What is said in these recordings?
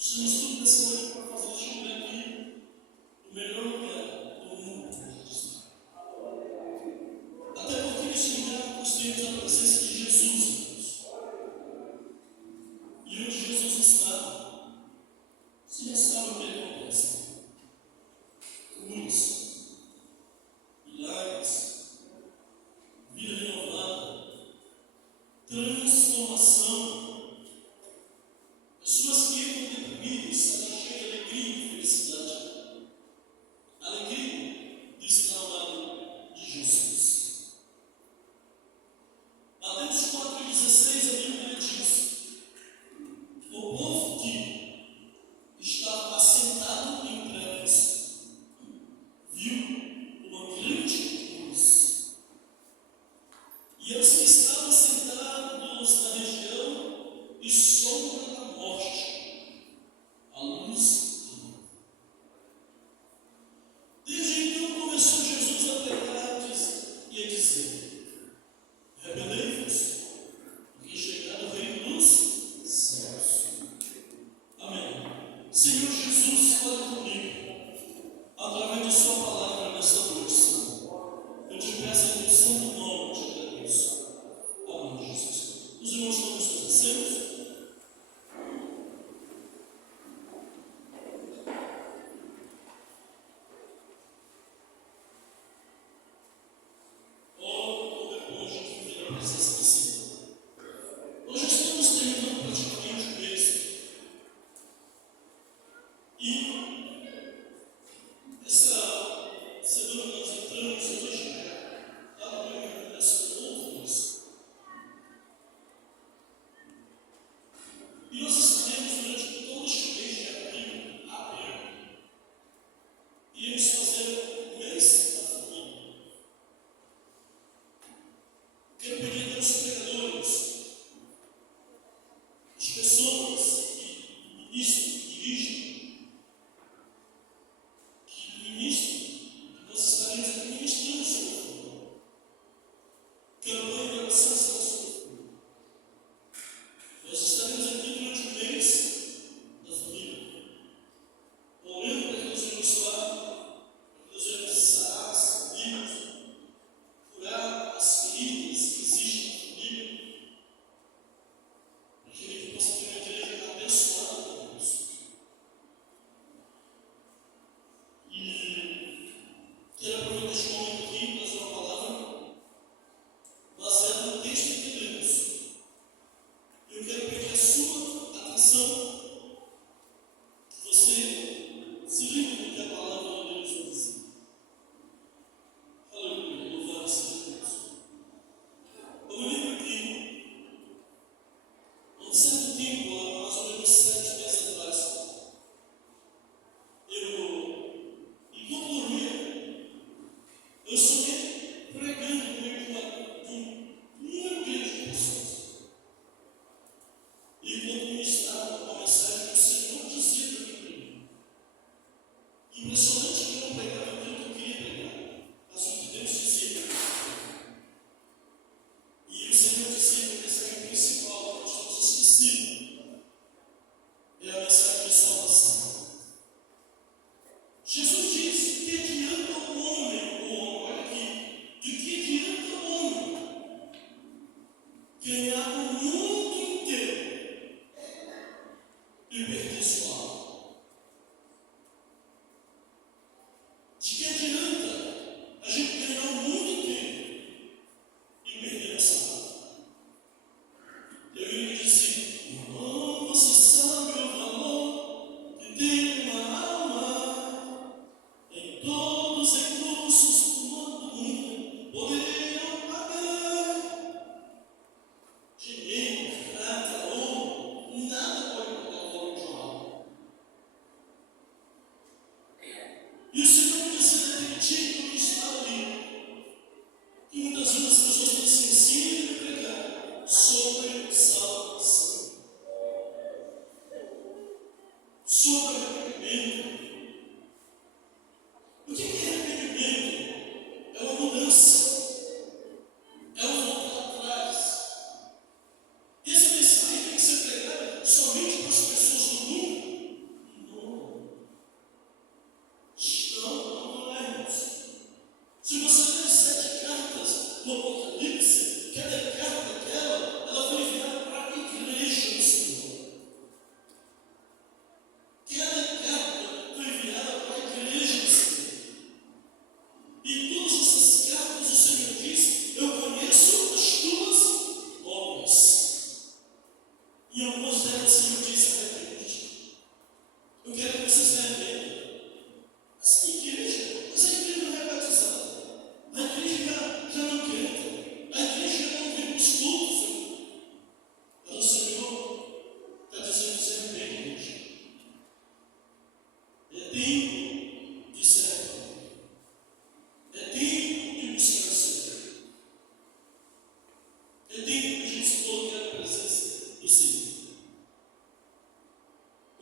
Estamos tudo nessa noite para fazer chegar aqui o melhor lugar do mundo. Até porque neste lugar nós temos a presença de Jesus. E onde Jesus está, você já sabe o que acontece. Curas, milagres, vida renovada, transformação. Pessoas que entram deprimidas, ela chega de alegria e felicidade. Alegria de estar ao lado de Jesus. Mateus 4,16, a Bíblia diz: o povo que estava assentado em trevas viu uma grande luz. E eles que estavam sentados na região e sombra da morte, a luz veio. Desde então começou Jesus a pregar e a dizer: rebelei-vos, porque chegado o reino dos céus. Amém. Senhor Jesus, fala comigo, através de sua palavra nesta noite, Senhor. Eu te peço em teu santo nome, eu te agradeço. Amém, Jesus. Os irmãos estão nos seus assentos. Hoje estamos terminando praticamente o mês. E essa semana nós entramos hoje, lá no primeiro dessa outra mês. E nós estaremos durante todo este mês de abril a abril. Iremos fazer o mês da família. Quero pedir aos pregadores, as pessoas que ministram, que dirigem, que ministram, nós estaremos aqui ministrando sobre a família. Campanha de oração sobre a família. Nós estaremos aqui durante o mês da família, orando para que Deus venha abençoar, para que Deus venha sarar as famílias, curar as feridas que existem na família, para que ele possa ter uma igreja abençoada por Deus. E quero aproveitar este momento aqui para fazer uma palavra baseada no texto que lemos. Eu quero pedir a sua atenção, que você se ligue no que a palavra de Deus vai dizer. Aleluia, louvado seja Deus. Eu me lembro que, há um certo tempo, há mais ou menos 7 meses atrás, enquanto dormia, eu sonhei pregando no meio de uma igreja de pessoas. E quando ministrava uma mensagem que o Senhor dizia para mim, impressionante que eu não pregava aquilo que eu queria pregar, mas o que Deus dizia para mim. E o Senhor dizia que a mensagem principal que nós temos esquecido é a mensagem de salvação. Jesus diz: que adianta o homem, olha aqui, de que adianta o homem ganhar o mundo inteiro e perder sua alma? De que adianta a gente ganhar o mundo inteiro e perder nossa alma? Eu lhe disse: irmão, você sabe o valor de ter uma alma? Em todos os recursos do mundo poderiam pagar. Dinheiro, prata, ouro, nada pode pagar o valor de uma alma. E o Senhor me disse naquele dia que eu estava ali, que muitas vezes as pessoas têm se ensinado a pregar sobre salvação, sobre arrependimento. O que é arrependimento? É uma mudança, é um voltar atrás. E essa mensagem tem que ser pregada somente para as pessoas do mundo.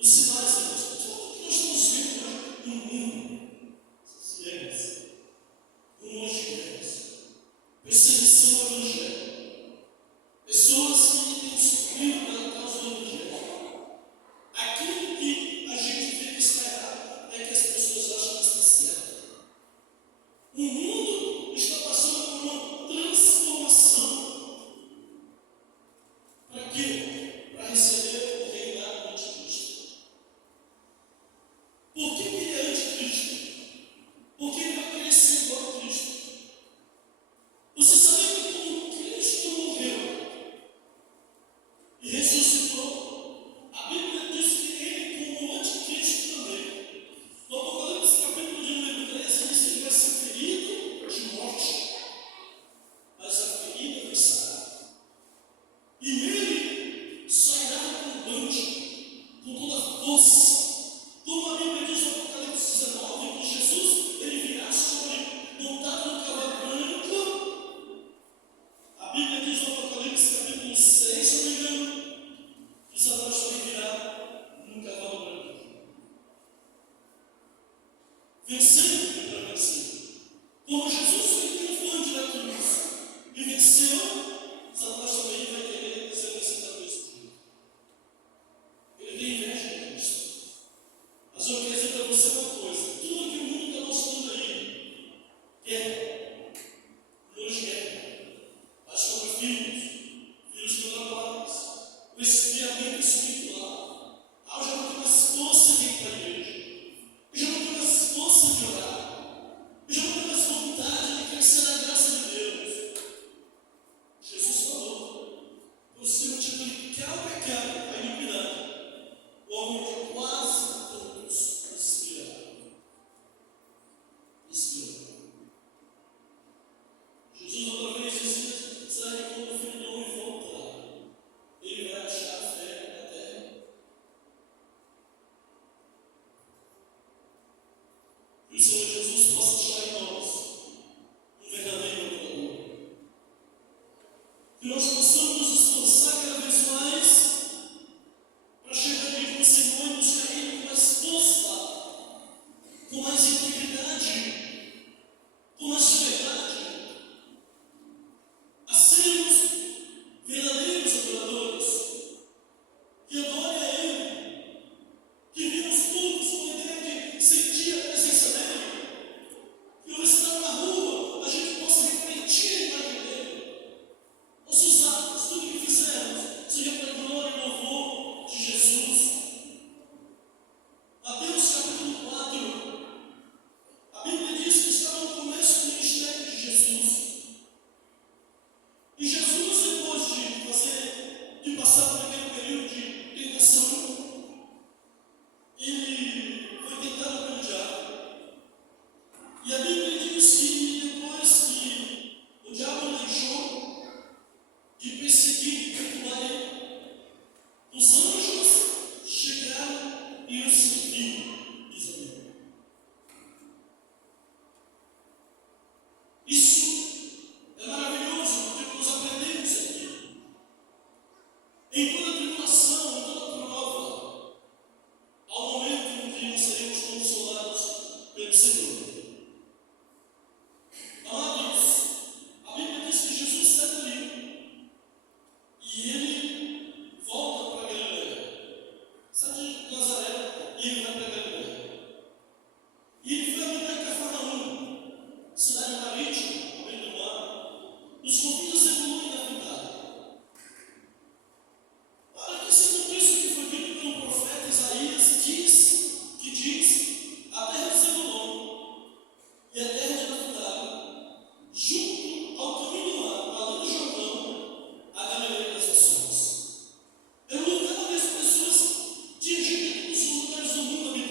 Os sinais, tudo que nós estamos vendo hoje no mundo, essas guerras, rumores de guerras, perseguição ao evangelho, pessoas que têm sofrido pela causa do evangelho. Aquilo que a gente vê que está errado é que as pessoas acham que está certo. O mundo está passando por uma transformação. Para quê? Para receber o reinado do anticristo. Por que ele é anticristo? Porque ele vai querer ser igual a Cristo. Você sabia que quando Cristo morreu e ressuscitou, a Bíblia diz que ele, como anticristo também, no Apocalipse capítulo de número 13, diz que ele vai ser ferido de morte, mas a ferida vai sarar. E nele sairá abundante, com toda a força. Como a Bíblia diz no Apocalipse 19, que Jesus ele virá montado no cavalo branco. A Bíblia diz no Apocalipse capítulo 6, se não me engano, que Satanás também virá num cavalo branco. Vencendo para vencer. Como Jesus foi triunfante na cruz e venceu, Satanás também vai querer ser vencido da cruz. Ele tem inveja de Cristo. Mas eu quero dizer para você uma coisa: tudo que o mundo está mostrando aí, guerra, rumores de guerra, pais contra filhos, filhos contra pais, o esfriamento espiritual. Eu já não tenho mais força de ir para a igreja, eu já não tenho mais força de orar, eu já não tenho mais vontade de crescer na graça de Deus. Jesus falou: por se multiplicar o pecado, a iniquidade, o homem de quase todos expirarão. Jesus outra vez disse: será que quando o Filho do Homem voltar, ele vai achar fé na terra? Que o Senhor Jesus possa achar em nós um verdadeiro adorador. Que nós possamos nos esforçar cada vez mais para chegar diante do Senhor e buscar Ele com mais força, com mais integridade, com mais verdade, a sermos verdadeiros adoradores, que adorem a Ele, que vivamos todos com a ideia de sentir a presença dEle, que ao estar na rua a gente possa refletir a imagem dEle, nossos atos, tudo que fizermos, seja para a glória e louvor de Jesus. Mateus capítulo 4, a Bíblia diz que estava no começo do ministério de Jesus. E Jesus, depois de passar por aquele período de tentação, ele foi tentado pelo diabo. E a Bíblia diz que depois que o diabo deixou de perseguir e perturbar ele, os anjos chegaram e o serviram, diz a Bíblia. Isso é maravilhoso, porque nós aprendemos aqui. Em toda tribulação, em toda prova, há um momento em que nós seremos consolados pelo Senhor. Amados, a Bíblia diz que Jesus sai dali e ele volta para Galileia. Sai de Nazaré e ele vai para Galileia. E ele foi habitar em Cafarnaum, cidade marítima, à beira do mar, nos confins de Zebulon e Naftalí. Para que se cumprisse o que foi dito pelo profeta Isaías, que diz: a terra de Zebulon e a terra de Naftalí, junto ao caminho do mar, além do Jordão, a Galileia das Nações. É um lugar onde as pessoas tinham gente de todos os lugares do mundo habitando.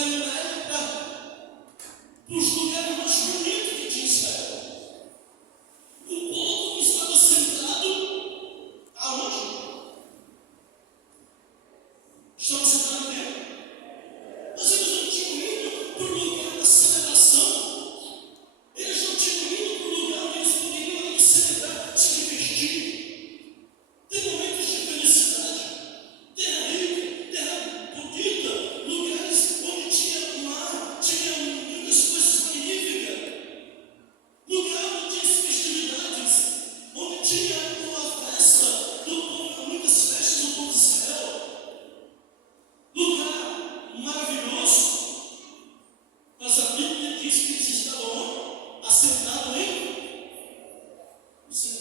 ele para os lugares mais bonitos que tinha Israel. O povo estava sentado aonde? Estava sentado no templo. Mas eles não tinham ido para o lugar da celebração. Eles não tinham ido para o lugar onde eles poderiam ali celebrar, se divertir. Ter momentos de felicidade. Terra rica, terra bonita, lugares onde tinha mar, tinha muitas coisas magníficas. Lugar onde tinha festividades, onde tinha uma festa do povo, muitas festas do povo de Israel. Lugar maravilhoso. Mas a Bíblia diz que eles estavam assentados em.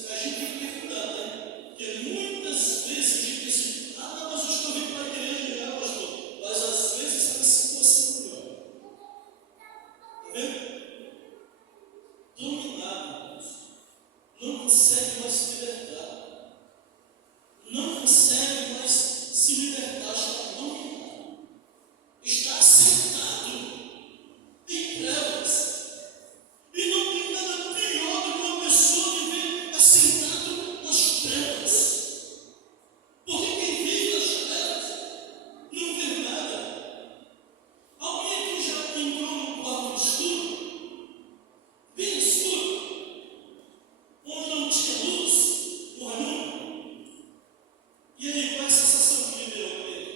A gente tem que ter cuidado, né? Porque muitas vezes a gente pensa assim, não, mas eu estou vindo para a igreja, né, pastor? Mas às vezes está na situação melhor. Está vendo? Dominado. Não consegue mais se libertar. Não consegue mais se libertar, está dominado. Está sentado em trevas. E não tem nada pior do que uma pessoa viver assentado nas trevas. Porque quem vive nas trevas não vê nada. Alguém aqui já entrou num quarto escuro? Bem escuro? Onde não tinha luz? Porra nenhuma. E aí, qual é a sensação que liberou com ele?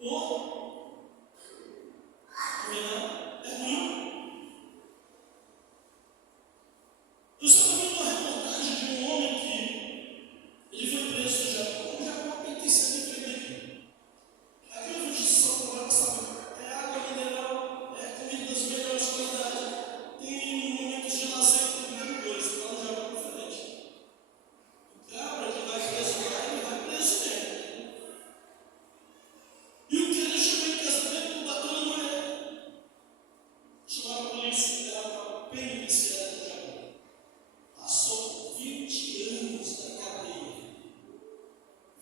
Ou é ruim. Eu estava vendo uma reportagem de um homem que ele foi preso no Japão. O Japão tem que ser diferente. Aqui eu vejo só para sabe, é água mineral, é comida das melhores qualidades, tem momentos de lazer, tem muita coisa. Lá no Japão é diferente. O cabra que vai preso lá, ele vai preso mesmo. E o que ele chegou em casa dele, bateu na mulher. Chamaram a polícia, era uma penitenciária do Japão. Passou 20 anos na cadeia.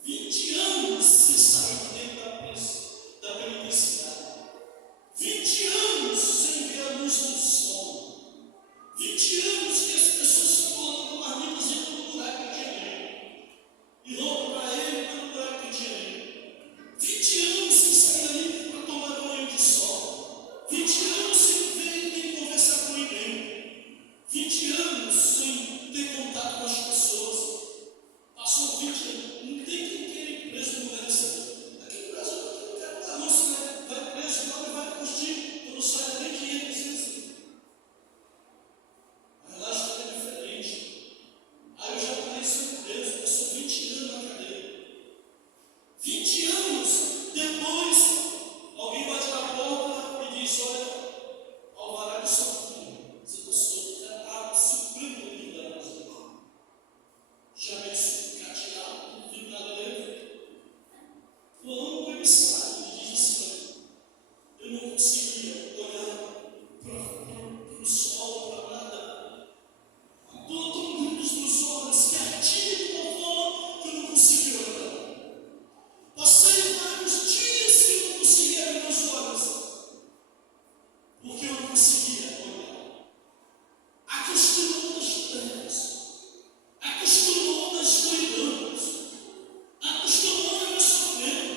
20 anos sem sair dentro da penitenciária. 20 anos sem ver a luz do sol. 20 anos que as pessoas estão colocando marmitas dentro do buraco que tinha ali. E roupa para ele pelo buraco que tinha ali. 20 anos sem sair ali para tomar banho de sol. 20 anos sem ver nem conversar com ninguém. 20 anos sem ter contato com as pessoas. Passou 20 anos. Não tem quem queira ir preso no lugar desse. Aqui no Brasil não quero bagunça, né? Vai preso, não vai curtir. Eu não saio nem 500 vezes. Mas lá está diferente. Aí eu já falei sendo preso. Passou 20 anos na cadeia. 20 anos depois, alguém bate na porta e diz: olha, alvará de soltura. Você está solto, está suprindo o vida da nossa. Já vem cateado, não viu nada dele. Fulano foi missado, ele diz assim: eu não conseguia olhar para o sol, para nada. Estou tão lindo os meus olhos que ardia de uma forma que eu não conseguia olhar. Passei vários dias que eu não conseguia abrir meus olhos, porque eu não conseguia olhar. Acostumou nas trevas, acostumou na escuridão, acostumou no sofrimento.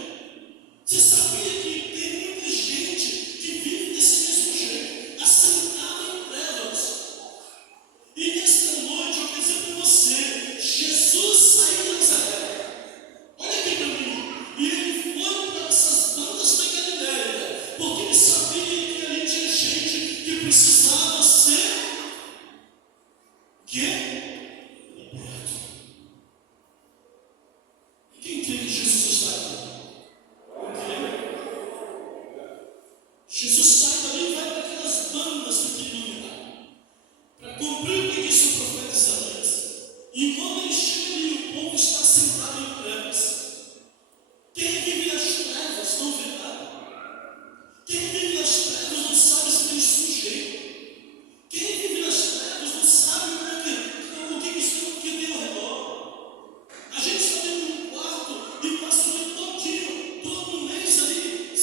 Você sabia que tem muita gente que vive desse mesmo jeito, assentada em trevas? E nesta noite eu quero dizer para você: Jesus saiu de Nazaré. Olha aqui para mim. E ele foi para essas bandas da Galileia, porque ele sabia que ali tinha gente que precisava ser o quê? Liberto. Quem crê que Jesus está aqui? Eu creio. Jesus sai dali e vai para aquelas bandas que queriam iluminar, para cumprir o que disse o profeta Isaías. E quando ele chega ali, o povo está sentado em trevas. Quem vive nas trevas não vê nada. Quem vive nas trevas não sabe se tem sujeito. Quem vive nas trevas não sabe o que tem ao redor. A gente está dentro de um quarto e passa o dia todinho, todo mês ali,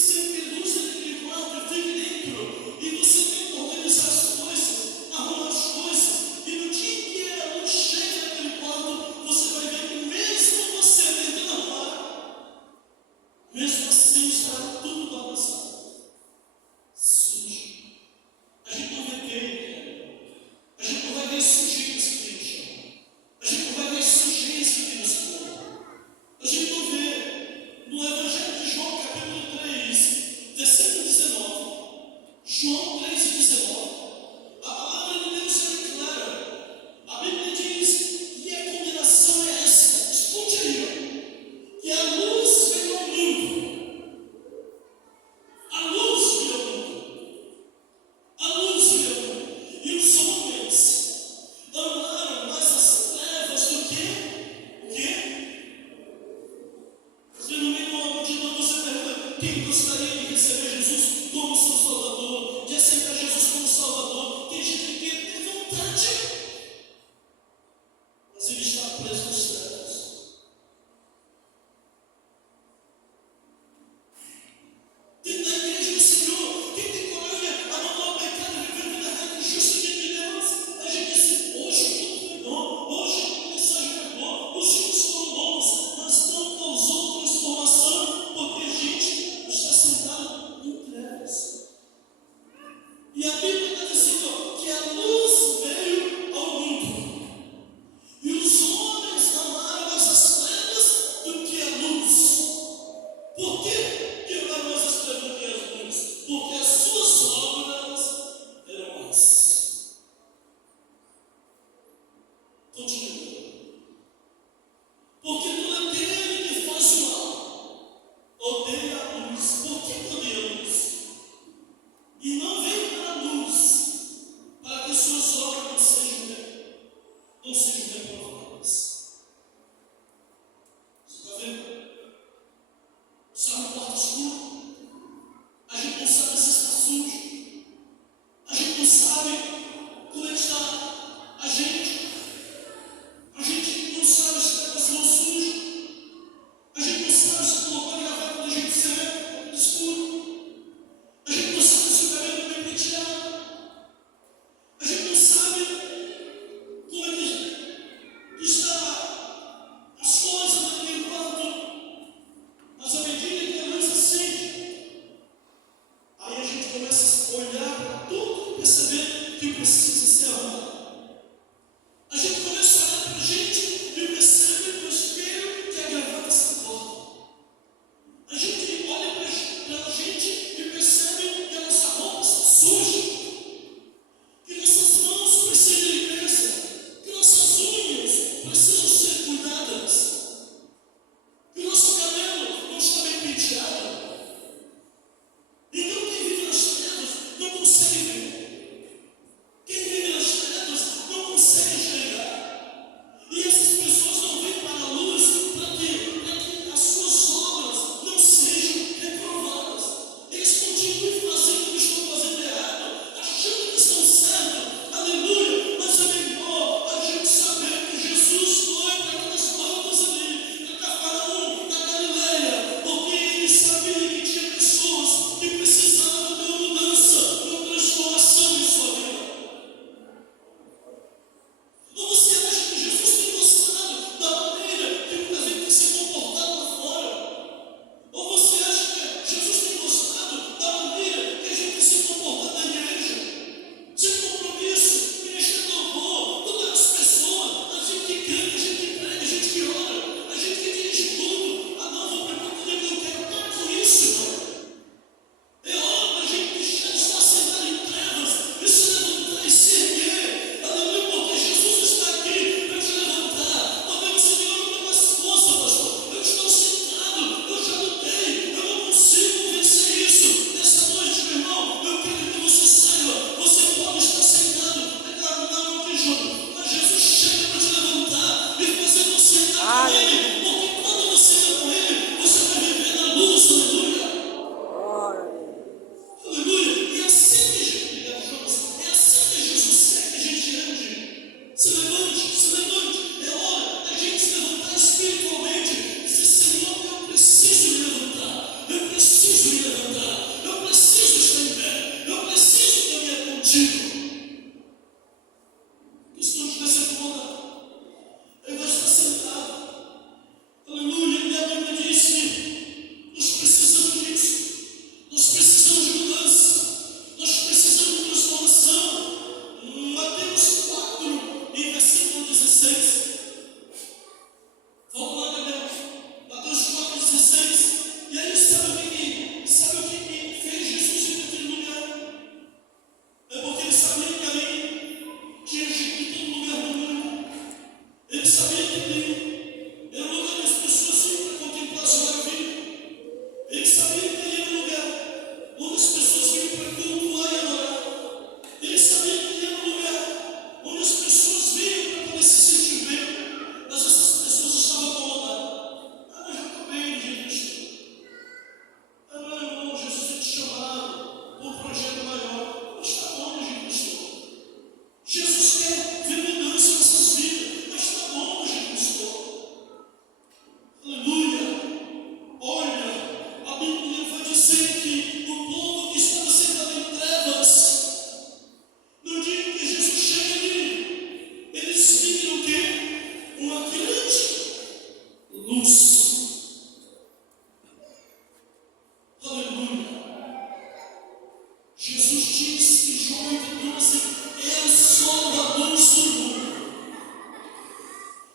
Quem gostaria de receber Jesus como seu Salvador, de aceitar Jesus como Salvador? Tem gente que tem vontade, mas ele está preso nos trevos. Tem na igreja do Senhor, quem tem coragem a abandonar o pecado e viver vida reta e justa diante de Deus? A gente disse, hoje o culto foi bom, hoje a mensagem foi boa, os filmes foram bons, mas não causou transformação, porque a gente está sentado em trevas. E a Bíblia está dizendo que a luz veio ao mundo, e os homens amaram mais as trevas do que a luz. Por que amaram mais as trevas do que a luz? Porque as suas obras eram más. Continua. Porque todo aquele que faz o mal odeia a luz. Por que odeia a luz? E não vem para a luz, para que suas obras não sejam reprovadas. Você está vendo? O Salmo Jesus disse em João 8,12: eu sou a luz do mundo.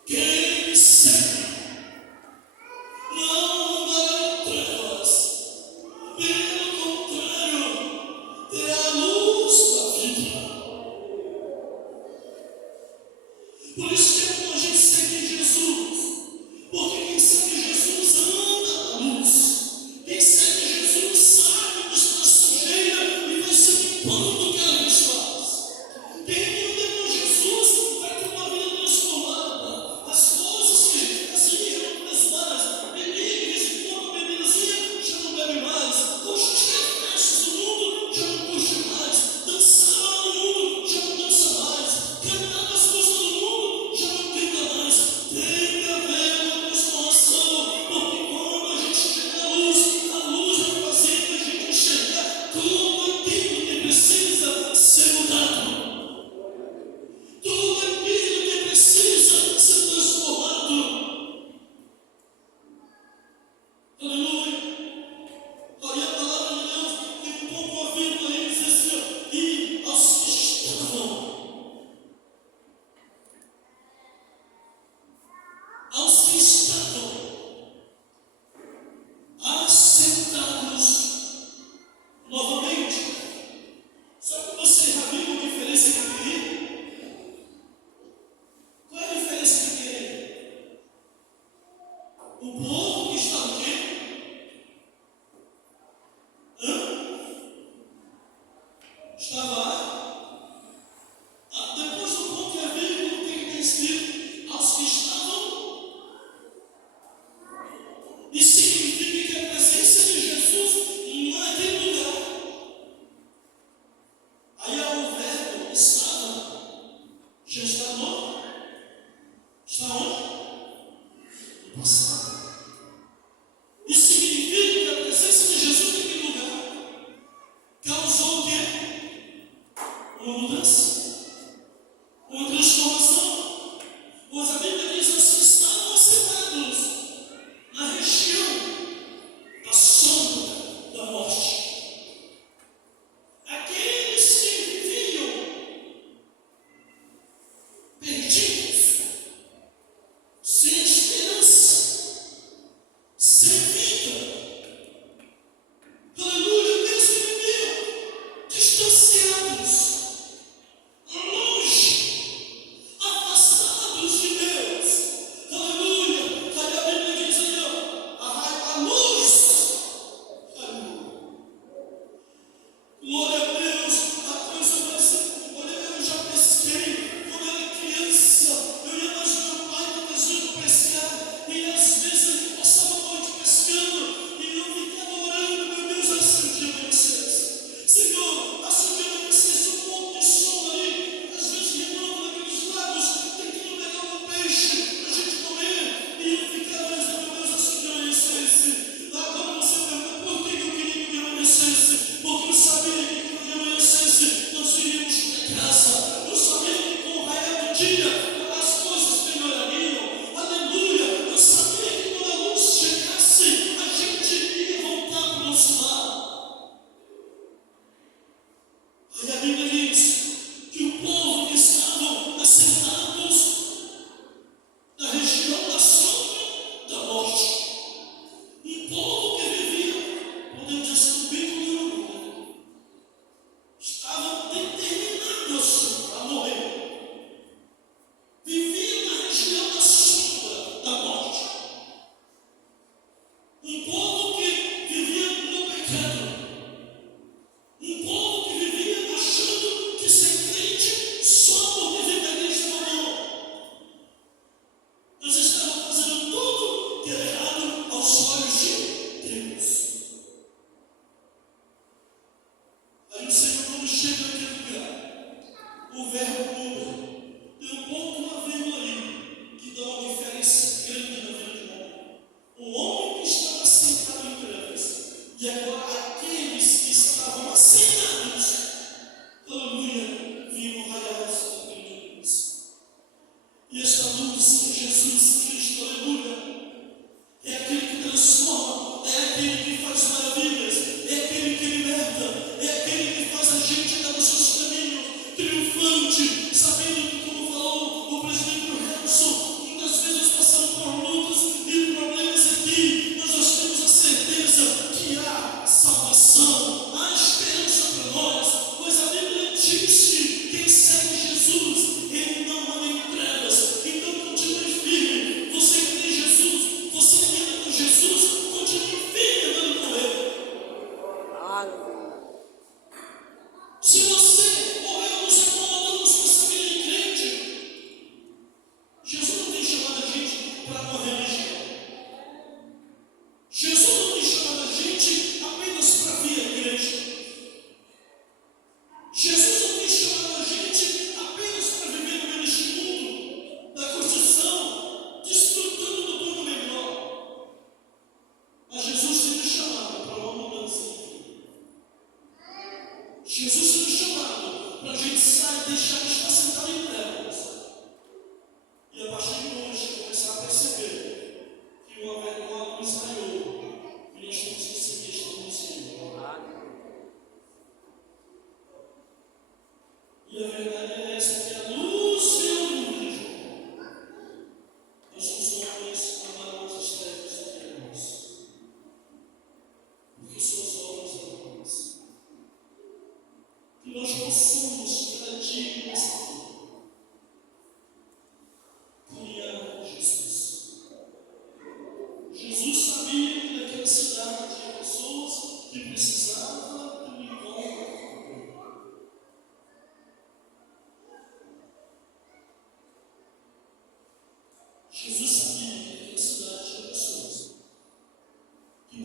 Quem me segue não andará em trevas, pelo contrário, terá a luz da vida. Por isso que é bom a gente seguir Jesus, porque quem segue Jesus anda na luz. Quem segue Jesus sabe que está sujeira e vai se limpando do que ela faz. Quem anda com Jesus vai ter uma vida transformada. As coisas que a gente fazia já não faz mais. Bebia, visitou uma bebidazinha, já não bebe mais. Curtia festas do mundo, já não curte mais. Dançava no mundo, já não dança mais. Cantava as músicas do mundo, já não canta mais. Tem que haver uma transformação, porque quando a gente chega à luz, a luz vai fazer que a gente enxergar tudo aquilo que precisa ser mudado. Tudo aquilo que precisa ser transformado. Aleluia. Olha a palavra de Deus, tem um pouco a ver com ele, diz assim, ó, e aos que estavam. Aos que estavam assentados novamente. Só que você já viu a diferença que queria? Qual é a diferença que queria? O povo que está o quê? Estava lá. Depois do ponto e a vírgula, o que está escrito? Aos que estavam. Isso significa que a presença de Jesus naquele lugar. Aí o verbo estava, já está no, está onde? No passado. Isso significa que a presença de Jesus naquele lugar causou o quê? Uma mudança, uma transformação. Pois a Bíblia diz assim: estavam assentados na região da sombra da morte. Aqueles que viviam perdidos, sem esperança, sem vida. Aleluia, aqueles que viviam distanciados, longe, afastados de Deus. Aleluia. Aí a Bíblia diz aí, ó, a luz. Aleluia. Glória a Deus. A coisa mais. Olha, eu já pesquei. Quando eu era criança, eu ia mais com meu pai no tesouro pescar. E às vezes a gente passava a noite pescando. E eu ficava orando, meu Deus, assim um dia amanhecesse. Senhor, assim um dia amanhecesse um pouco de sol ali. Às vezes remando naqueles lagos, tentando pegar um peixe para a gente comer. E eu ficava dizendo, meu Deus, assim um dia amanhecesse. Agora você pergunta por que eu queria que o dia amanhecesse. Porque eu sabia que quando o dia amanhecesse, nós iríamos para casa. Eu sabia que com o raiar do dia, as coisas melhorariam. Aleluia. Eu sabia que quando a luz chegasse, a gente iria voltar para o nosso lar. Aí a Bíblia diz que o povo que estavam assentados na região da sombra da morte, um povo que vivia, podemos dizer assim, no bico do urubu, estavam determinados a morrer. Viviam na região da sombra da morte. Um povo que vivia no pecado. Um povo que vivia achando que ser crente só porque vive na igreja do amor. Nós estávamos fazendo tudo que era errado aos olhos de Deus. Aí o Senhor, quando chega naquele lugar, o verbo muda. Tem um ponto, uma vírgula aí, que dá uma diferença grande na vida de um homem. Um homem que estava sentado em trevas, e agora aqueles que estavam assentados, aleluia, viam raiar o sol de luz. E esta luz é Jesus Cristo, aleluia. É aquele que transforma, é aquele que faz maravilhas, é aquele que liberta, é aquele que faz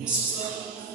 precisar de um